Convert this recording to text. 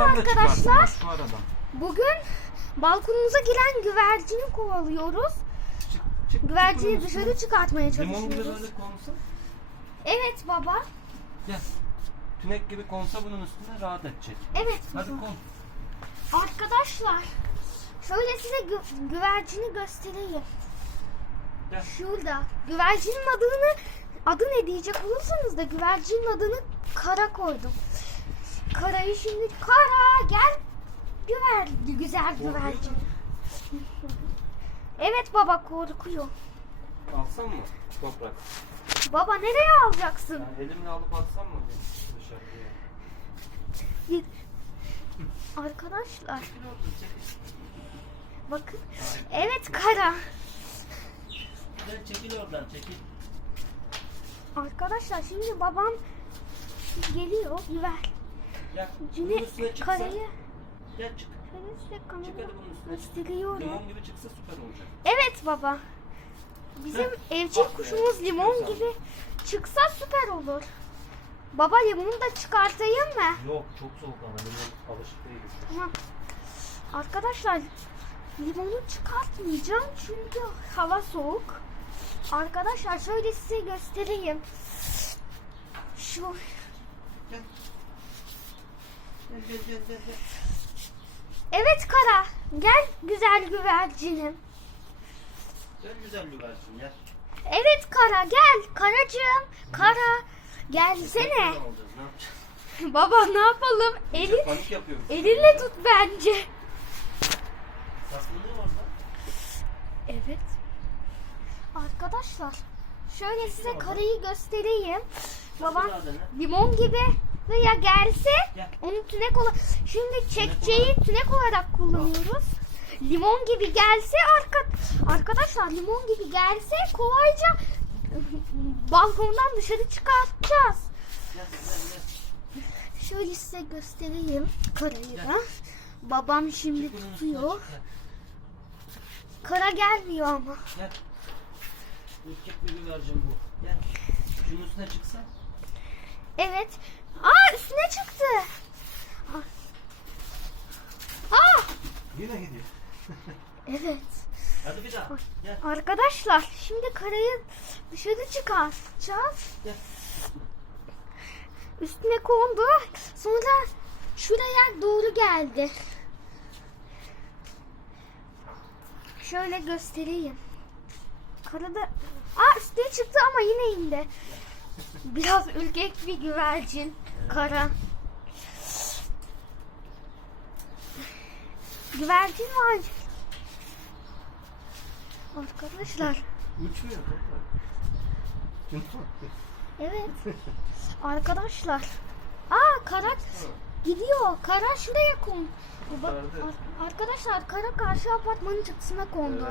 Arkadan da arkadaşlar. Şu aradan. Bugün balkonumuza giren güvercini kovalıyoruz. Çık, çık, Güvercini dışarı çıkartmaya. Limon gibi çalışıyoruz. böyle konsa. Evet baba. Gel. Tünek gibi konsa bunun üstüne rahat edecek. Evet Hadi baba. kon. Arkadaşlar şöyle size gü- güvercini göstereyim. Gel. Şurada. Güvercinin adını adı ne diyecek olursanız da güvercinin adını Kara koydum. Karayı şimdi Kara gel güver güzel güvercin. Evet baba korkuyor. Alsam mı toprak? Baba nereye alacaksın? Yani elimle alıp atsam mı dışarıya? Git. Arkadaşlar bakın. Evet Kara. Gel çekil oradan çekil. Arkadaşlar şimdi babam geliyor güver. Gel. Bunun Cini üstüne çıksa. karayı Gel çık. size Çık hadi bunun üstüne çık. gösteriyorum. Limon gibi çıksa süper olacak. Evet baba. Bizim Heh. evcil Bak be, kuşumuz limon güzel. gibi çıksa süper olur. Baba limonu da çıkartayım mı? Yok çok soğuk ama limon alışık değiliz. Tamam. Arkadaşlar limonu çıkartmayacağım çünkü hava soğuk. Arkadaşlar şöyle size göstereyim. Şu Gel. Gel gel gel gel. gel. Evet Kara. Gel güzel güvercinim. Gel güzel güvercin gel. Evet Kara gel. Karacığım. Kara. Gelsene. Ne ne? Baba ne yapalım? İyice Eli, Panik yapıyoruz. elinle tut bence. Orada. Evet. Arkadaşlar şöyle size karayı göstereyim. Babam daha dene. limon gibi veya gelse Gel. onu tünek olarak şimdi çekçeyi tünek olarak kullanıyoruz. Limon gibi gelse arka arkadaşlar limon gibi gelse kolayca balkondan dışarı çıkartacağız. Gel gel gel. Şöyle size göstereyim karayı da. Babam şimdi üstüne tutuyor. Kara gelmiyor ama. Gel. Ürkek bir güvercin bu. Gel. Şunun üstüne çıksa. Evet. Aa üstüne çıktı. Aa Yine gidiyor. evet. Hadi bir daha. Gel. Arkadaşlar şimdi karayı dışarı çıkartacağız. Gel. Üstüne kondu. Sonra şuraya doğru geldi. Şöyle göstereyim. Karada Aa üstüne çıktı ama yine indi. Biraz ürkek bir güvercin. Kara. Güvercin var. Arkadaşlar Uçmuyor. Evet. Arkadaşlar. Aa kara gidiyor. Kara şuraya kon. Bak, Kurtardı. ar- arkadaşlar kara karşı apartmanın çatısına kondu. Evet.